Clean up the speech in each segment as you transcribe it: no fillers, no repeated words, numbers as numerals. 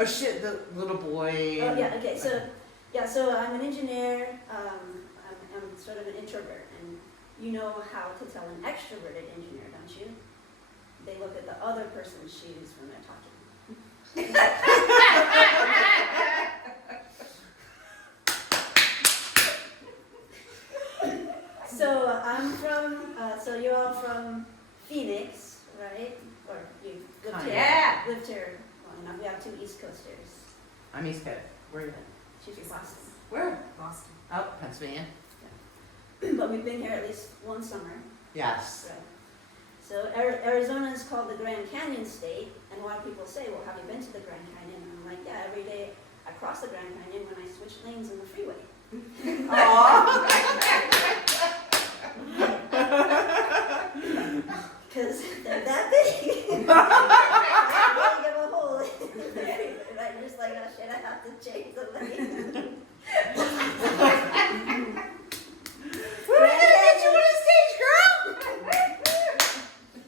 Oh shit, the little boy. Oh yeah, okay, so I'm an engineer, I'm sort of an introvert, and you know how to tell an extroverted engineer, don't you? They look at the other person's shoes when they're talking. So I'm from, so you're all from Phoenix, right? Or you lived here? Yeah. Lived here long enough. We have two East Coasters. I'm East Coast. Where are you? She's from Boston. Where? Boston. Oh, Pennsylvania. But we've been here at least one summer. Yes. Right. So Arizona is called the Grand Canyon State, and a lot of people say, well, have you been to the Grand Canyon? And I'm like, yeah, every day I cross the Grand Canyon when I switch lanes in the freeway. Aww. Because they're that big. Right? Big of a hole in the freeway, right? You're just like, oh shit, I have to change the lane. Where are you gonna get you on a stage, girl?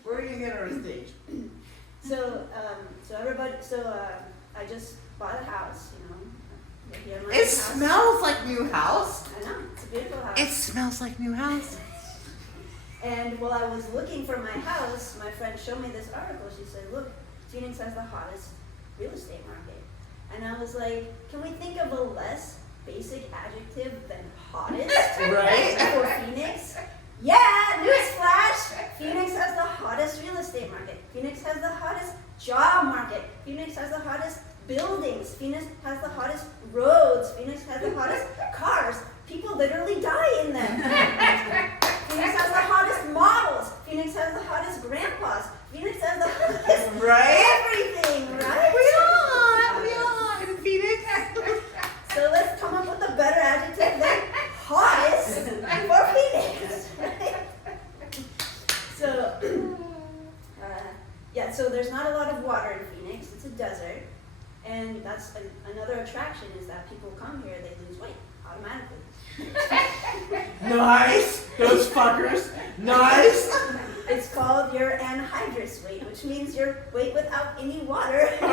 Where are you gonna get her on a stage? So I just bought a house, you know. Here in my It house. smells like new house. I know, it's a beautiful house. It smells like new house. And while I was looking for my house, my friend showed me this article. She said, look, Phoenix has the hottest real estate market. And I was like, can we think of a less basic adjective than hottest Right? for Phoenix? Yeah, newsflash! Phoenix has the hottest real estate market. Phoenix has the hottest job market. Phoenix has the hottest buildings. Phoenix has the hottest roads. Phoenix has the hottest cars. People literally die in them. Phoenix has the hottest models. Phoenix has the hottest grandpas. Phoenix has the hottest everything, right? We are in Phoenix. So let's come up with a better adjective than hottest for Phoenix, right? So, so there's not a lot of water in Phoenix. It's a desert. And that's another attraction is that people come here, they lose weight automatically. Nice. Those fuckers. Nice. It's called your anhydrous weight, which means your weight without any water. Girl,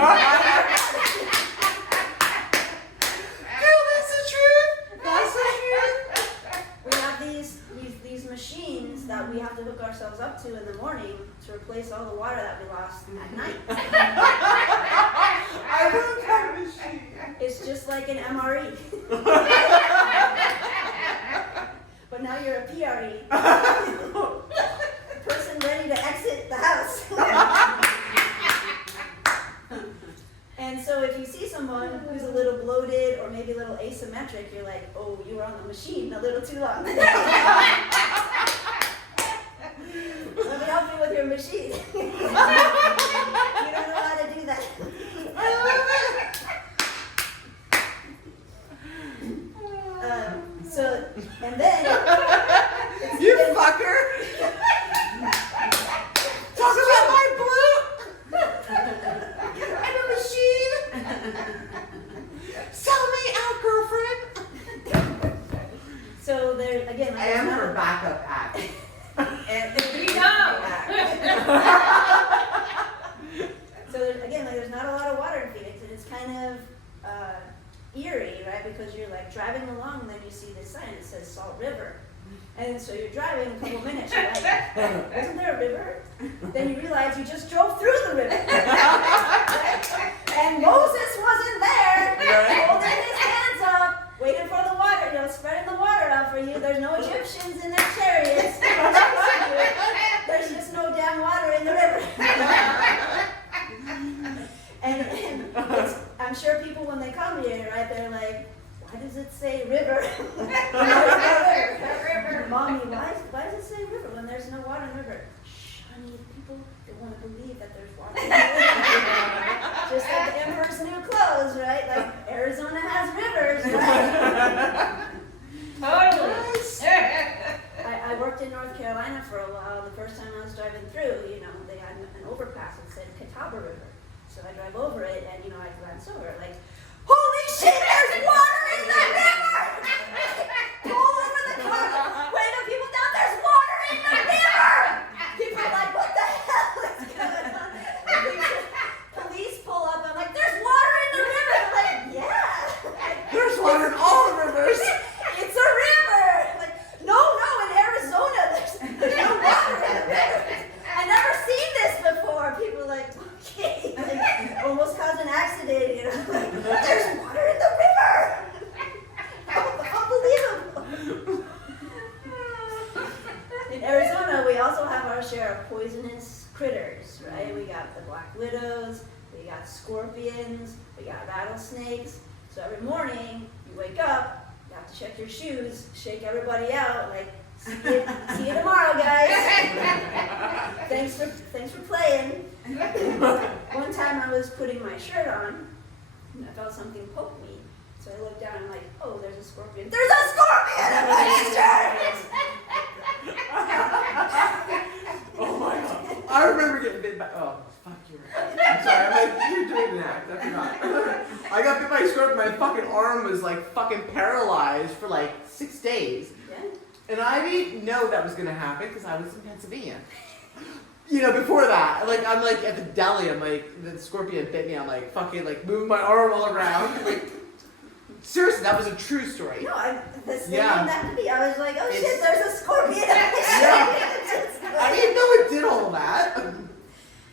that's the truth. That's the truth. We have these machines that we have to hook ourselves up to in the morning to replace all the water that we lost at night. I love that machine. It's just like an MRE. But now you're a PRE. Person ready to exit the house. And so if you see someone who's a little bloated or maybe a little asymmetric, you're like, oh, you were on the machine a little too long. Let me help you with your machine. You don't know how to do that. I love it. And then, You fucker. Talk about my blue. I'm a machine. Sell me out, girlfriend. so there again, I am her backup act. And We know. So there's not a lot of water in Phoenix, and it's kind of eerie, right? Because you're like driving along, and then you see this sign that says Salt River, and so you're driving a couple minutes, you're like, isn't there a river? Then you realize you just drove through the river, and Moses wasn't there, holding his hands up, waiting for the water, spreading the water out for you. There's no Egyptians in their chariots. There's just no damn water in the river. And I'm sure people, when they come here, right, they're like, why does it say river? River. Mommy, why does it say river when there's no water in the river? Shh, honey, people don't want to believe that there's water in the river. Just like the emperor's new clothes, right? Like Arizona has rivers, right? Totally. I worked in North Carolina for a while. The first time I was driving through, they had an overpass that said Catawba River. So I drive over it, and I glance over, like, holy shit, there's water in the river! Pull over the car, wave at people down, there's water in the river! People are like, what the hell is going on? Police pull up, I'm like, there's water in the river! our share of poisonous critters, right? We got the black widows, we got scorpions, we got rattlesnakes. So every morning you wake up, you have to check your shoes, shake everybody out, like, see you tomorrow, guys. Thanks for playing. One time I was putting my shirt on, and I felt something poke me. So I looked down and I'm like, oh, there's a scorpion. There's a scorpion in my shirt! Oh my god. I remember getting bit by. Oh, fuck you. I'm sorry. I'm like, you're doing an act. I forgot. I got bit by a scorpion. My fucking arm was like fucking paralyzed for like 6 days. Yeah. And I didn't know that was gonna happen because I was in Pennsylvania. You know, before that, like I'm like at the deli. I'm like the scorpion bit me. I'm like fucking like moving my arm all around. Like, seriously, that was a true story. No, this thing Yeah. came back to me. I was like, oh shit, It's- there's a scorpion in my shirt. I didn't know it did all that.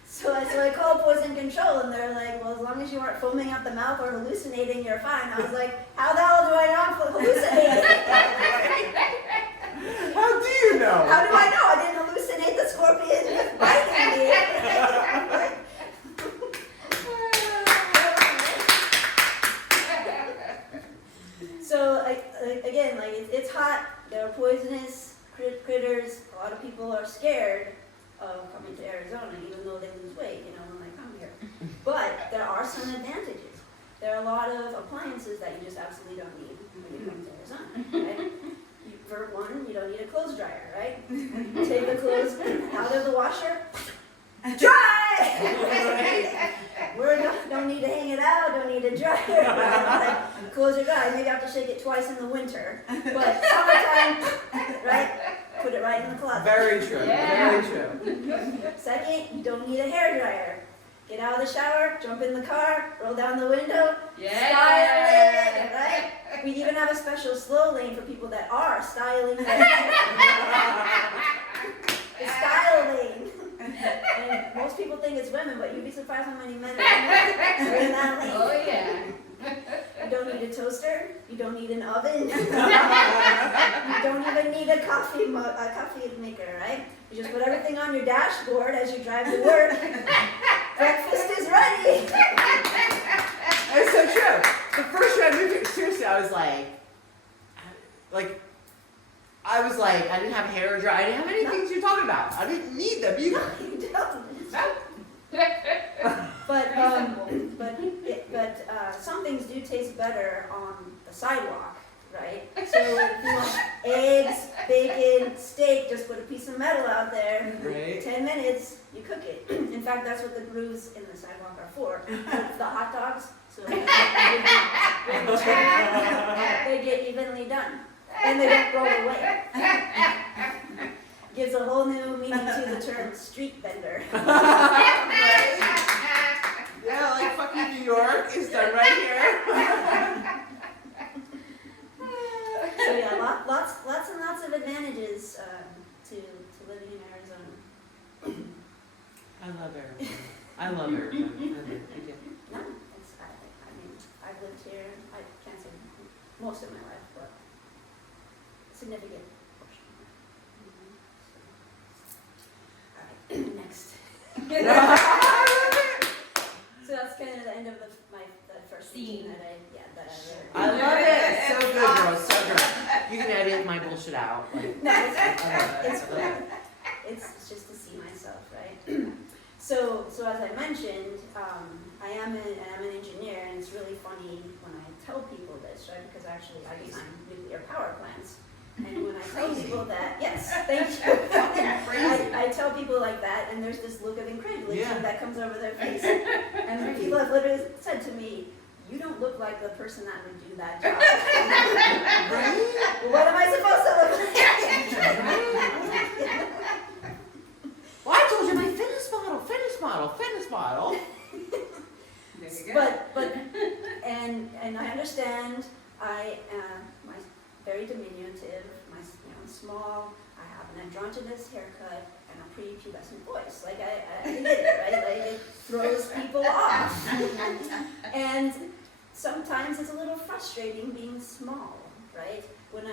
So I called poison control, and they're like, well, as long as you aren't foaming at the mouth or hallucinating, you're fine. I was like, how the hell do I know I'm hallucinating? How do you know? How do I know? I didn't hallucinate the scorpion biting me. So again, like it's hot. There are poisonous critters. A lot of people are scared of coming to Arizona, even though they lose weight, you know, when they come here. But there are some advantages. There are a lot of appliances that you just absolutely don't need when you come to Arizona, right? For one, you don't need a clothes dryer, right? Take the clothes out of the washer, dry! We don't need to hang it out, don't need a dryer. Like, clothes are dry. Maybe I have to shake it twice in the winter. But summertime, right? Put it right in the closet. Very true. Yeah. Very true. Second, you don't need a hairdryer. Get out of the shower, jump in the car, roll down the window, style it, right? We even have a special slow lane for people that are styling their hair. The style lane. And most people think it's women, but you'd be surprised how many men are in that lane. Oh, yeah. You don't need a toaster. You don't need an oven. You don't even need a coffee maker, right? You just put everything on your dashboard as you drive to work. Breakfast is ready. It's so true. The first year I moved here, seriously, I was like, I didn't have hair dry. I didn't have any things you're talking about. I didn't need them either. You don't. But some things do taste better on the sidewalk, right? So if you want eggs, bacon, steak, just put a piece of metal out there. Right. 10 minutes, you cook it. In fact, that's what the grooves in the sidewalk are for. The hot dogs, so they get evenly done. And they don't roll away. Gives a whole new meaning to the term street vendor. Yeah, like fucking New York is done right here. So yeah, lots and lots of advantages to living in Arizona. I love Arizona. I love Arizona. I do. No, it's, I mean, I've lived here, I can't say most of my life, but significant portion. All right, next. So that's kind of the end of the first scene that I learned. I love it. So good, girl. So good. You can edit my bullshit out. Like, No, I love it. it's cool. It's just to see myself, right? So as I mentioned, I'm an engineer, and it's really funny when I tell people this, right? Because actually I design nuclear power plants, and when I tell people that, yes, thank you. I tell people like that, and there's this look of incredulity that comes over their face, and people have literally said to me, "You don't look like the person that would do that job." Well, what am I supposed to look like? Well, I told you my fitness model. There you go. But and I understand. I am very diminutive. I'm small. I have an androgynous haircut and a prepubescent voice. Like I get it, right? Like it throws people off. And sometimes it's a little frustrating being small, right? When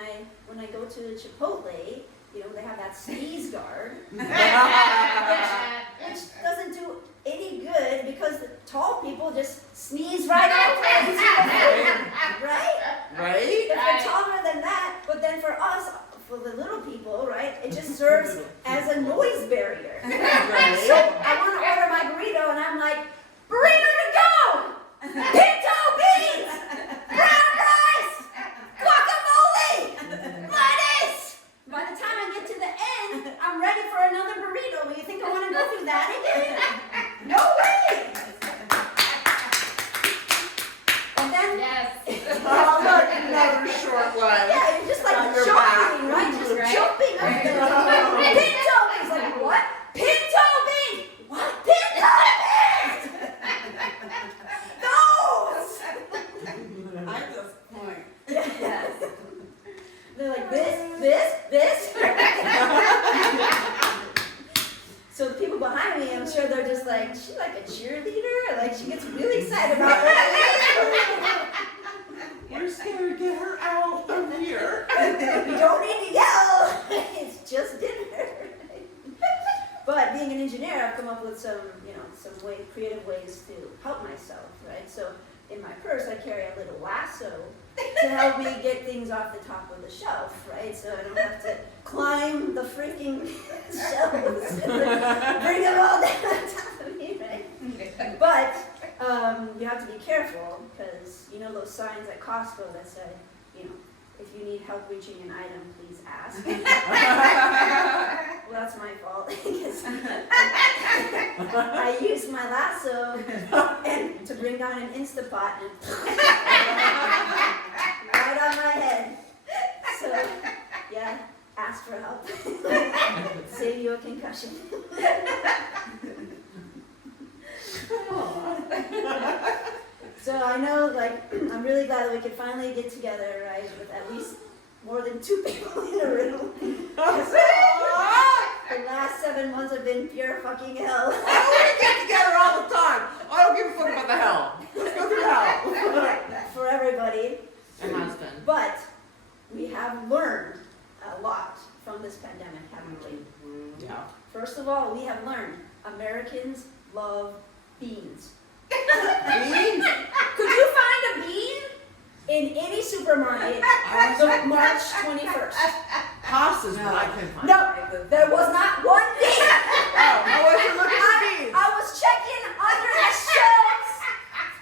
I go to Chipotle, they have that sneeze guard, Yeah. which doesn't do any good because the tall people just sneeze right out and right? Right? If they're taller than that, but then for us, for the little people, right, it just serves as a noise barrier. So Right? I want to order my burrito, and I'm like, burrito to go! Pinto beans! Brown rice! Guacamole! Lettuce! By the time I get to the end, I'm ready for another burrito. But you think I want to go through that again? No way! And then, Yes. Oh, look, another short one. yeah, you're just like On your jumping, back. right? Just Right. jumping up Right. there. Pinto beans! Like, what? Pinto beans! What? Pinto beans! Those! I just point. Yes. They're like, this. So the people behind me, I'm sure they're just like, she's like a cheerleader? Like, she gets really excited about it. We're scared. Get her out of here. You don't need to yell. It's just dinner. But being an engineer, I've come up with some creative ways to help myself, right? So in my purse, I carry a little lasso to help me get things off the top of the shelf, right? So I don't have to climb the freaking shelves and bring them all down on top of me, right? But you have to be careful because you know those signs at Costco that say, if you need help reaching an item, please ask. Well, that's my fault because I used my lasso and to bring down an Instapot and right on my head. So, yeah, ask for help. Save you a concussion. So I know, I'm really glad that we could finally get together, right, with at least more than 2 people in a room. The last 7 months have been pure fucking hell. Oh, we get together all the time. I don't give a fuck about the hell. Let's go through hell. For everybody. It has been. But we have learned a lot from this pandemic, haven't we? Yeah. First of all, we have learned Americans love beans. Beans? Could you find a bean in any supermarket on March 21st? Pasta's what I can find. No, there was not one bean. Oh, I wasn't looking for beans. I was checking under the shelves.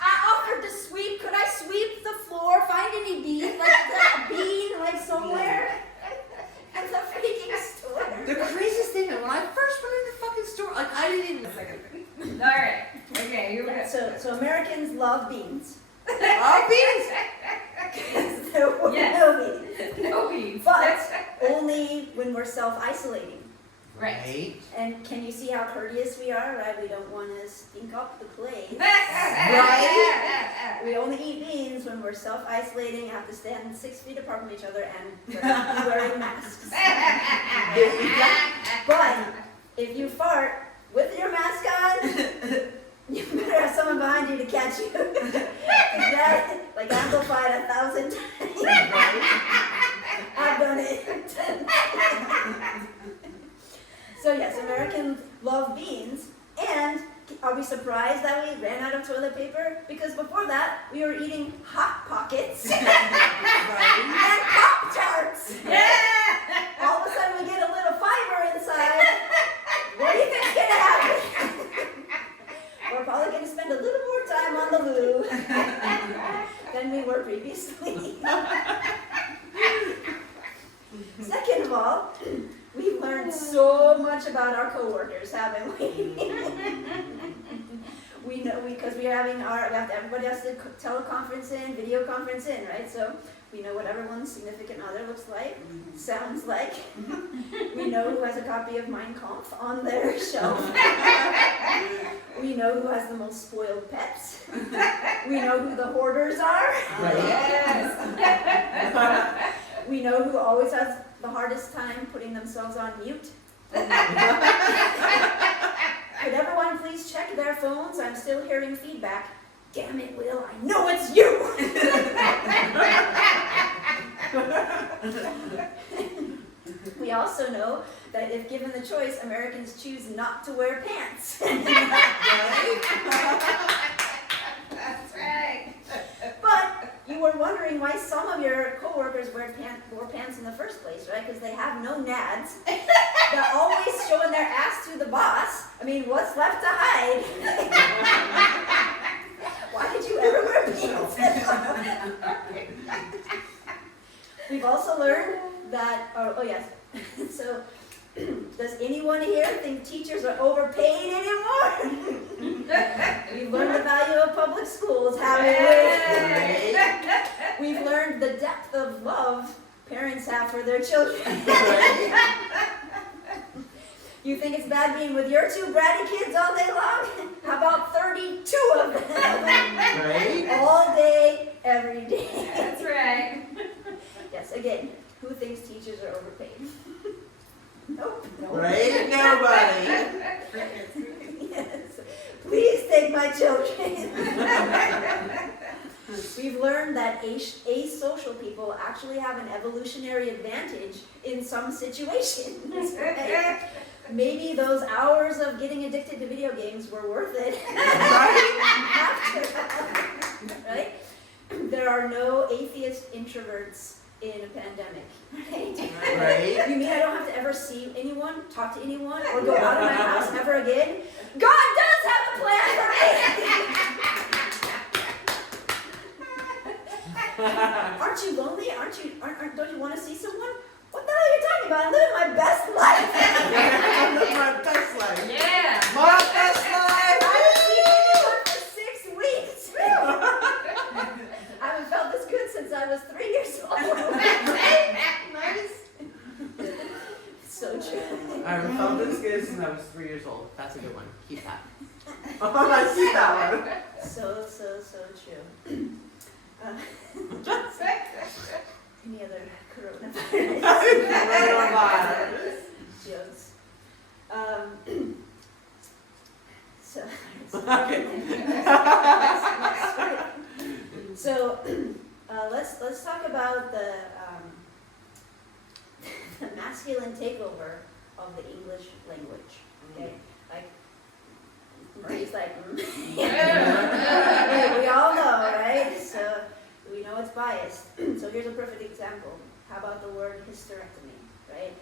I offered to sweep. Could I sweep the floor? Find any bean? A bean, somewhere? At the freaking store. The craziest thing, when I first went in the fucking store, I didn't even. All right. Okay, here we go. So Americans love beans. Oh, beans! There were Yes. no beans. No beans. But only when we're self-isolating. Right. And can you see how courteous we are, right? We don't want to stink up the place. Right. We only eat beans when we're self-isolating, have to stand 6 feet apart from each other, and we're wearing masks. But if you fart with your mask on, you better have someone behind you to catch you. That, amplified 1,000 times. I've done it. So yes, Americans love beans, and are we surprised that we ran out of toilet paper? Because before that, we were eating Hot Pockets and Pop-Tarts. All of a sudden, we get a little fiber inside. What do you think's gonna happen? We're probably gonna spend a little more time on the loo than we were previously. Second of all, we've learned so much about our coworkers, haven't we? We know because everybody has to teleconference in, video conference in, right? So we know what everyone's significant other looks like, sounds like. We know who has a copy of Mein Kampf on their shelf. We know who has the most spoiled pets. We know who the hoarders are. Yes. We know who always has the hardest time putting themselves on mute. Could everyone please check their phones? I'm still hearing feedback. Damn it, Will, I know it's you! We we also know that if given the choice, Americans choose not to wear pants. That's right. But you were wondering why some of your coworkers wore pants in the first place, right? Because they have no nads. They're always showing their ass to the boss. I mean, what's left to hide? Why did you ever wear pants? We've also learned that, oh yes, so does anyone here think teachers are overpaid anymore? We've learned the value of public schools, haven't we? We've learned the depth of love parents have for their children. You think it's bad being with your two bratty kids all day long? How about 32 of them? Right? All day, every day. That's right. Yes, again, who thinks teachers are overpaid? Nope. Right? Nobody. Yes. Please take my children. We've learned that asocial people actually have an evolutionary advantage in some situations. Right? Maybe those hours of getting addicted to video games were worth it. After all, right? There are no atheist introverts in a pandemic, right? Right? You mean I don't have to ever see anyone, talk to anyone, or go out of my house ever again? God does have a plan for me! Aren't you lonely? Don't you want to see someone? What the hell are you talking about? I'm living my best life! I live my best life. Yeah. My best life! I haven't seen anyone for 6 weeks! I haven't felt this good since I was 3 years old. Nice. So true. I felt this good since I was 3 years old. That's a good one. Keep that. Oh, I see that one. So true. Any other coronavirus Coronavirus. jokes? So, Okay. so let's talk about the masculine takeover of the English language. Okay, like Marie's like, yeah, we all know, right? So we know it's biased. So here's a perfect example. How about the word hysterectomy, right?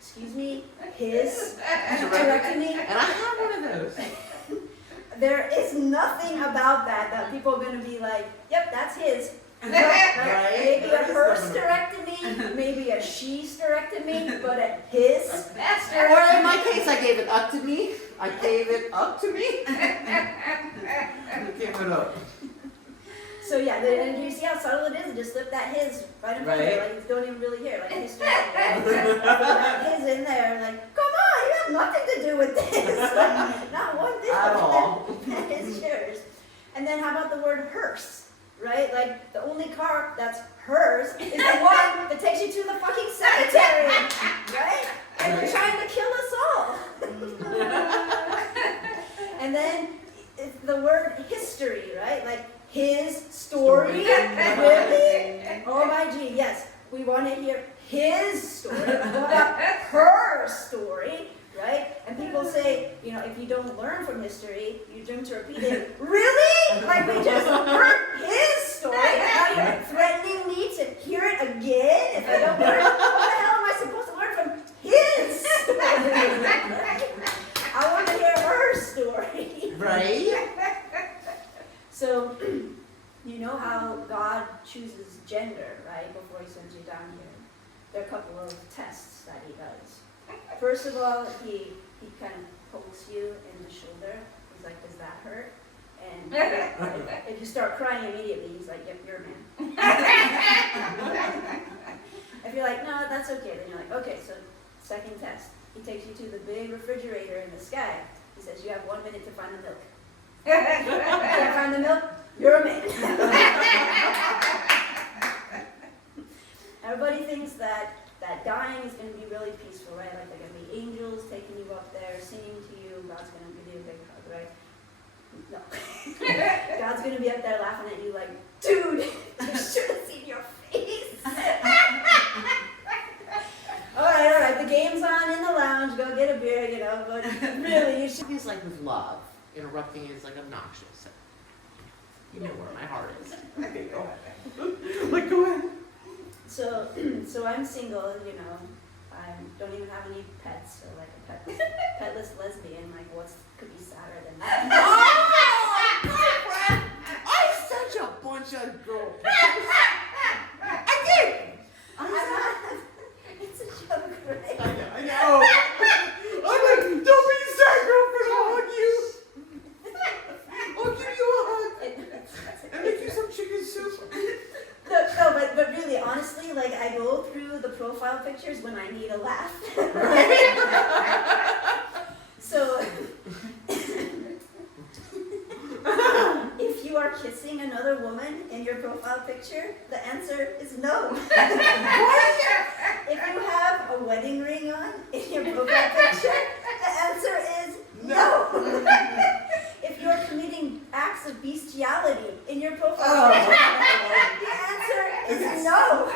Excuse me, hysterectomy. And I have one of those. There is nothing about that people are going to be like, yep, that's his. Right? Maybe a her-sterectomy, maybe a she-sterectomy, but a his Or in sterectomy. my case, I gave it up to me. I gave it up to me. I gave it up. So yeah, and you see how subtle it is? Just slip that his right in front of you, like you don't even really hear, like hysterectomy. That his in there, like, come on, you have nothing to do with this. Not one thing. At all. That is yours. And then how about the word hearse? Right? Like, the only car that's hers is the one that takes you to the fucking cemetery, right? And you're trying to kill us all. And then it's the word history, right? Like, his story. Really? Oh my gee, yes. We want to hear his story. What about her story? Right? And people say, you know, if you don't learn from history, you're doomed to repeat it. Really? Like we just heard his story. Now you're threatening me to hear it again if I don't learn? What the hell am I supposed to learn from his story? I want to hear her story. Right? So, you know how God chooses gender, right, before he sends you down here? There are a couple of tests that he does. First of all, he kind of pokes you in the shoulder. He's like, does that hurt? And if you start crying immediately, he's like, yep, you're a man. If you're like, no, that's okay, then you're like, okay, so second test. He takes you to the big refrigerator in the sky. He says, you have 1 minute to find the milk. Can't find the milk? You're a man. Everybody thinks that dying is going to be really peaceful, right? Like there are going to be angels taking you up there, singing to you. God's going to give you a big hug, right? No. God's going to be up there laughing at you like, dude, you should have seen your face. All right, the game's on in the lounge, go get a beer, you know, but really you should. It's like with love. Interrupting is like obnoxious. You know where my heart is. Okay, go ahead. Like, go ahead. So, so I'm single, you know, I don't even have any pets, so like a petless lesbian, like what's could be sadder than that? Oh, girlfriend! I'm such a bunch of girl. I did! I'm not, it's a joke, right? I know. I'm like, don't be sad, girlfriend. I'll hug you. I'll give you a hug. And make you some chicken soup. No, but really, honestly, like I go through the profile pictures when I need a laugh. So, if you are kissing another woman in your profile picture, the answer is no. If you have a wedding ring on in your profile picture, the answer is no. If you're committing acts of bestiality in your profile picture, the answer is no.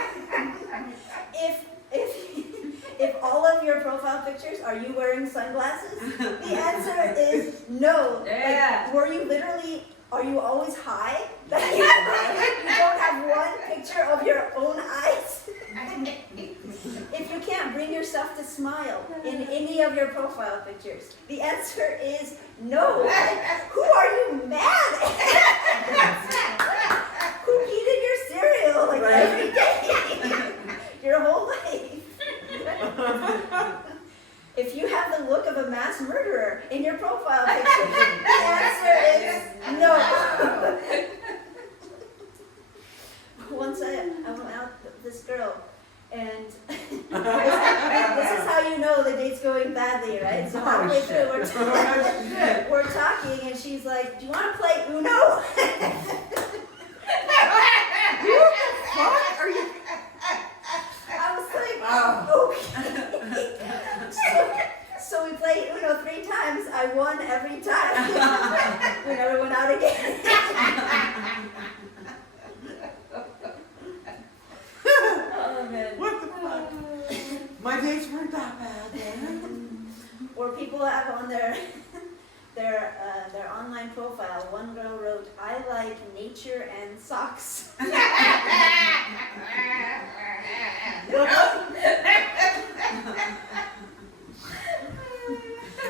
If all of your profile pictures are you wearing sunglasses, the answer is no. Yeah. Like, are you always high? That you don't have one picture of your own eyes? If you can't bring yourself to smile in any of your profile pictures, the answer is no. Like, who are you mad at? Who eated your cereal like every day? Your whole life. If you have the look of a mass murderer in your profile picture, the answer is no. Once I went out with this girl, and this is how you know the date's going badly, right? So halfway through, we're talking, and she's like, "Do you want to play Uno?" What are you? I was like, "Okay." So we played Uno 3 times. I won every time. We never went out again. Oh man. What the fuck? My dates weren't that bad then. Or people have on their online profile, one girl wrote, "I like nature and socks."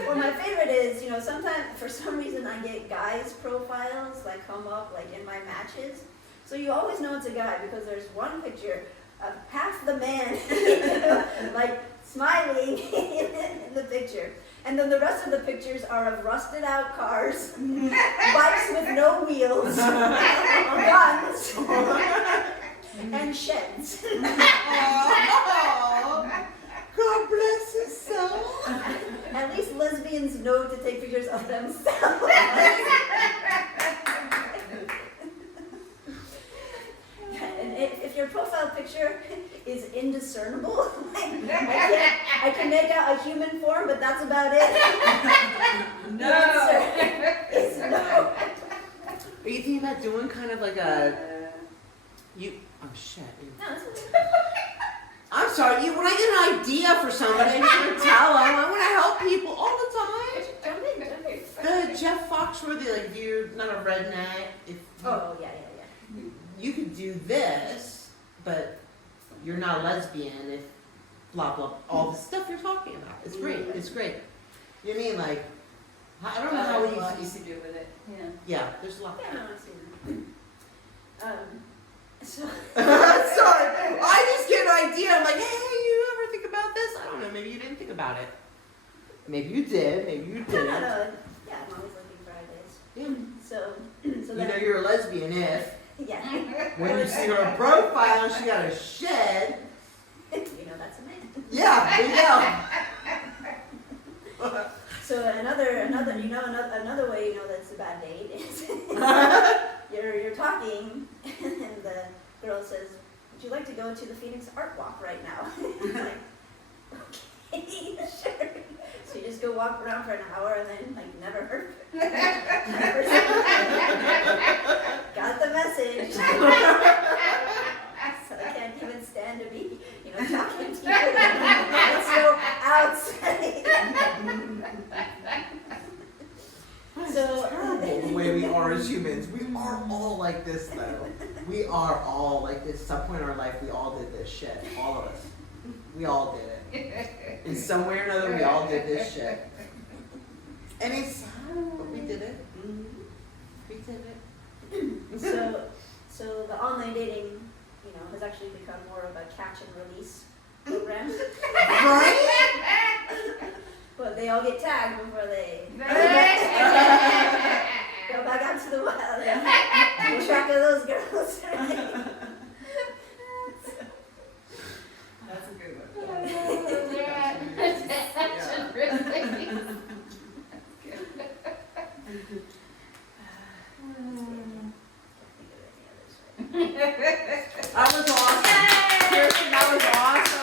Or my favorite is, you know, sometimes for some reason I get guys' profiles like come up like in my matches. So you always know it's a guy because there's one picture of half the man like smiling in the picture. And then the rest of the pictures are of rusted out cars, bikes with no wheels, guns, and sheds. Oh, God bless his soul. At least lesbians know to take pictures of themselves. And if your profile picture is indiscernible, I can make out a human form, but that's about it. The answer is no. Are you thinking about doing kind of like a oh shit. No, this is- I'm sorry, when I get an idea for somebody, I'm just gonna tell them. I want to help people all the time. Jump in. The Jeff Foxworthy, like, you're not a redneck. If Oh, yeah. you could do this, but you're not a lesbian if blah blah all the stuff you're talking about. It's great. It's great. You know what I mean? Like, I don't know how you you could do with it. yeah, there's a lot. Yeah, no, I've seen that. So. Sorry, I just get an idea. I'm like, hey, you ever think about this? I don't know. Maybe you didn't think about it. Maybe you did. Maybe you didn't. No. Yeah, I'm always looking for ideas. Yeah. So You then, know you're a lesbian if yeah. when you see her profile and she got a shed. You know that's a man. Yeah, there you go. So another way you know that's a bad date is you're talking and the girl says, "Would you like to go to the Phoenix Art Walk right now?" I'm like, okay, sure. So you just go walk around for an hour and then like never heard. Got the message. So I can't even stand to be, talking to you. So- terrible the way we are as humans. We are all like this though. We are all like this. At some point in our life, we all did this shit. All of us. We all did it. In some way or another, we all did this shit. And it's sad, but we did it. We did it. So the online dating, you know, has actually become more of a catch and release program. Right? But they all get tagged before they go back out to the wild and keep track of those girls. That's a good one. That was awesome. Kirsten, that was awesome.